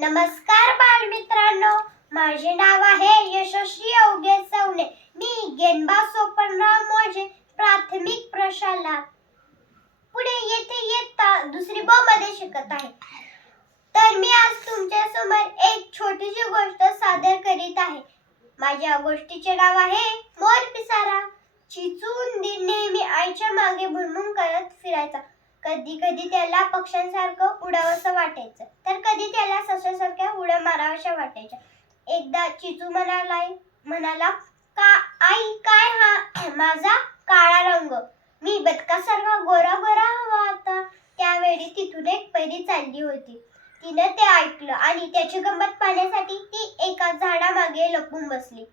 नमस्कार बालमित्रांनो. माझे नाव आहे यशस्वी अवघे सवणे. मी गेनबा सोपनराव मोजे प्राथमिक प्रशाला पुढे येथे येता दुसरी ब मध्ये शिकत आहे. तर मी आज तुमच्यासमोर एक छोटीशी गोष्ट सादर करीत आहे. माझ्या गोष्टीचे नाव आहे मोर पिसारा. चिचून दि- नेहमी आईच्या मागे भुणभुण करत फिरायचा. कधी कधी त्याला पक्ष्यांसारखं उडावंसं वाटायचं. तर कधी त्याला सशासारख्या उड्या माराव्याशा वाटायच्या. एकदा चिचू म्हणाला म्हणाला का आई काय हा? माझा काळा रंग. मी बदकासारखा गोरा गोरा हवा होता. त्यावेळी तिथून एक पैरी चालली होती. तिनं ते ऐकलं आणि त्याची गंमत पाहण्यासाठी ती एका झाडामागे लपून बसली.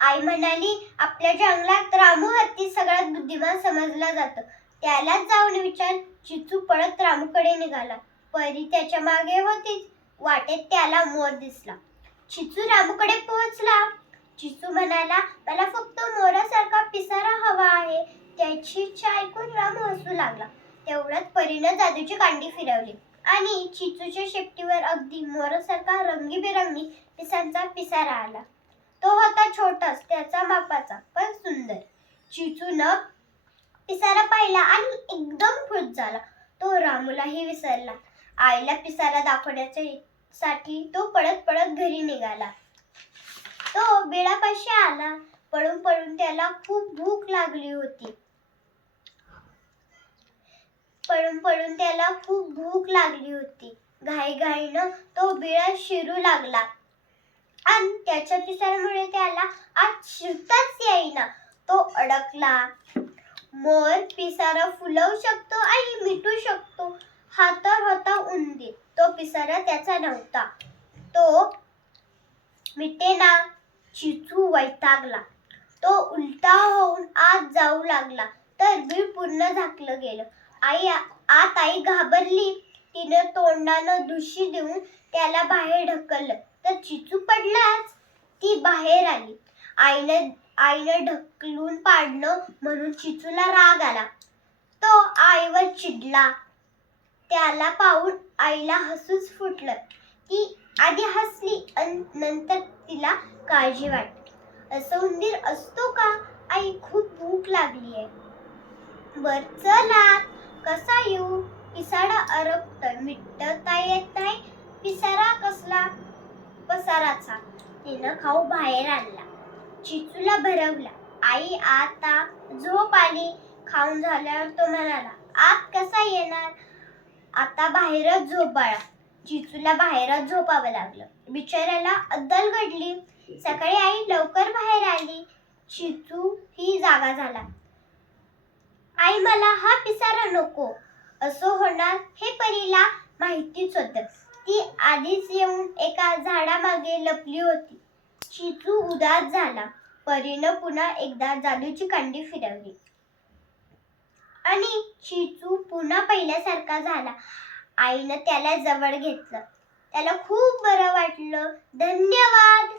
आई म्हणाली आपल्या जंगलात रामू हत्ती सगळ्यात बुद्धिमान समजला जातो. त्यालाच जाऊन विचार. चिचू पळत रामूकडे निघाला. परी त्याच्यामागे होतीच वाटेत त्याला मोर दिसला. चिचू रामूकडे पोहोचला. चिचू म्हणाला मला फक्त मोरासारखा पिसारा हवा आहे. त्याची इच्छा ऐकून रामू हसू लागला. तेवढ्यात परीनं जादूची कांडी फिरवली. आणि चिचूच्या शेपटीवर अगदी मोरासारखा रंगीबेरंगी पिसांचा पिसारा आला. तो होता छोटाच त्याचा मापाचा पण सुंदर. चिचूनं पिसारा पाहिला आणि एकदम खुश झाला. तो रामूलाही विसरला. आईला पिसारा साठी तो पळत पळत घरी निघाला. तो बिळापाशी आला. पळून पळून त्याला खूप भूक लागली होती. पळून पळून त्याला खूप भूक लागली होती. घाईघाईनं तो बिळा शिरू लागला. आणि त्याच्या पिसाऱ्यामुळे त्याला आज शिरताच येईना. तो अडकला. मोर पिसारा फुलवू शकतो आणि मिटू शकतो. हा तर होता उंदीर. तो पिसारा त्याचा नव्हता. तो मिटेना चिचू वैतागला. तो उलटा होऊन आत जाऊ लागला. तर बीळ पूर्ण झाकलं गेलं. आई आत आई घाबरली. तिनं तोंडानं दुशी देऊन त्याला बाहेर ढकललं. तर चिचू पडलाच. ती बाहेर आली. आईनं आईला ढकलून पाडणं म्हणून चिचूला राग आला. तो आईवर चिडला. त्याला पाहून आईला हसूच फुटलं. ती आधी हसली अन नंतर तिला काळजी वाटली. असं उंदीर असतो का? आई खूप भूक लागली आहे बर चला कसा येऊ? पिसाडा अरबत मिटता येत नाही पिसारा कसला? पसाराचा. तिनं खाऊ बाहेर आणला. चिचूला भरवला. आई आता झोप आली. खाऊन झाल्यावर तो म्हणाला आत कसा येणार? आता बाहेरच झोप बाळा. चिचूला बाहेरच झोपावं लागलं. बिचाऱ्याला अद्दल घडली. सकाळी आई लवकर बाहेर आली. चिचू ही जागा झाला. आई मला हा पिसारा नको. असं होणार हे परीला माहितीच होत. ती आधीच येऊन एका झाडामागे लपली होती. चिचू उदास झाला. परीनं पुन्हा एकदा जादूची कांडी फिरवली. आणि चिचू पुन्हा पहिल्यासारखा झाला. आईनं त्याला जवळ घेतलं. त्याला खूप बरं वाटलं. धन्यवाद!